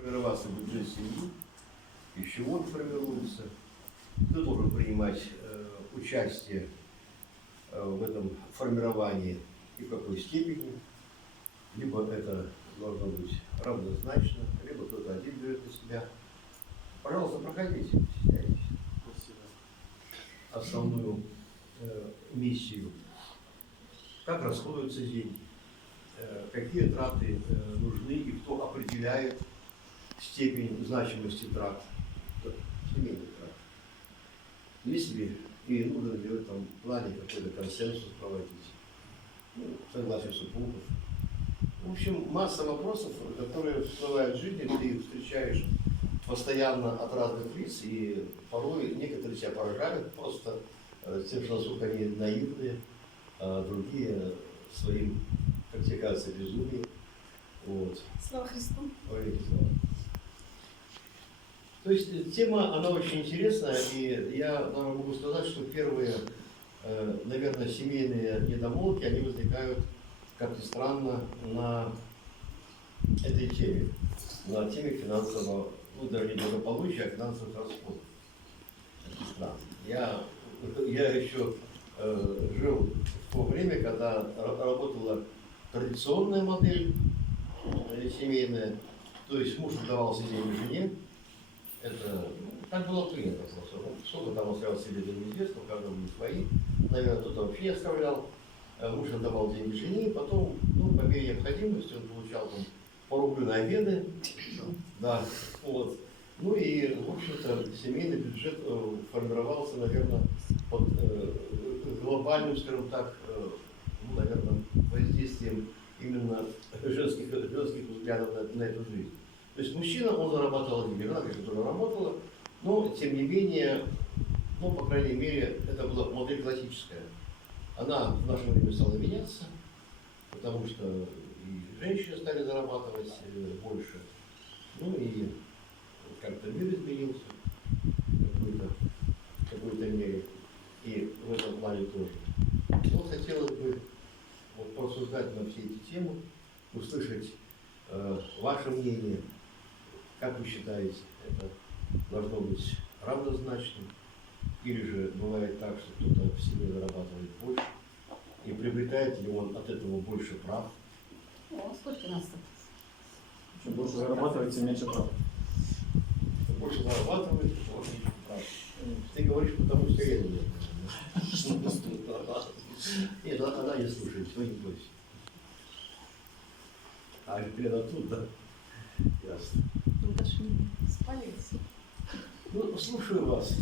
формироваться бюджет семьи, из чего он формируется, кто должен принимать участие в этом формировании и в какой степени. Либо это должно быть равнозначно, либо кто-то один берет на себя. Пожалуйста, проходите, не стесняйтесь. Основную миссию. Как расходуются деньги, какие траты нужны и кто определяет степень значимости трат, семейных трат. Есть ли и нужно ли в этом плане какой-то консенсус проводить, согласие супругов. В общем, масса вопросов, которые всплывают в жизни, ты их встречаешь постоянно от разных лиц, и порой некоторые тебя поражают просто тем, что насколько они наивные, а другие своим, как тебе кажется, безумием. Вот. Слава Христу. То есть тема, она очень интересная, и я могу сказать, что первые, наверное, семейные недомолвки, они возникают, как ни странно, на этой теме, на теме финансового, даже не благополучия, а финансовых расходов. Это странно. Я еще жил в то время, когда работала традиционная модель семейная, то есть муж отдавался деньги жене. Это так было принято. Сколько там оставлял себе до неизвестно, у каждого были свои. Наверное, кто-то вообще не оставлял. Муж отдавал деньги жене, потом, по мере необходимости, он получал там по рублю на обеды. Да, вот. Ну и, в общем-то, семейный бюджет формировался, наверное, под глобальным, скажем так, наверное, воздействием именно женских взглядов на эту жизнь. То есть мужчина, он зарабатывал деньги, жена, конечно, тоже работала, но, тем не менее, по крайней мере, это была модель классическая. Она в наше время стала меняться, потому что и женщины стали зарабатывать больше, и как-то мир изменился в какой-то мере, и в этом плане тоже. Но хотелось бы порассуждать на все эти темы, услышать ваше мнение. Как вы считаете, это должно быть равнозначным? Или же бывает так, что кто-то в семье зарабатывает больше, и приобретает ли он от этого больше прав? Сколько нас тут? Чем больше зарабатывает, тем меньше прав. Больше зарабатывает, тем меньше прав. Ты говоришь, потому что я не Нет, она не слушает, что не бойся. А Елена тут, да? Ясно. Даже не спалился. Слушаю вас.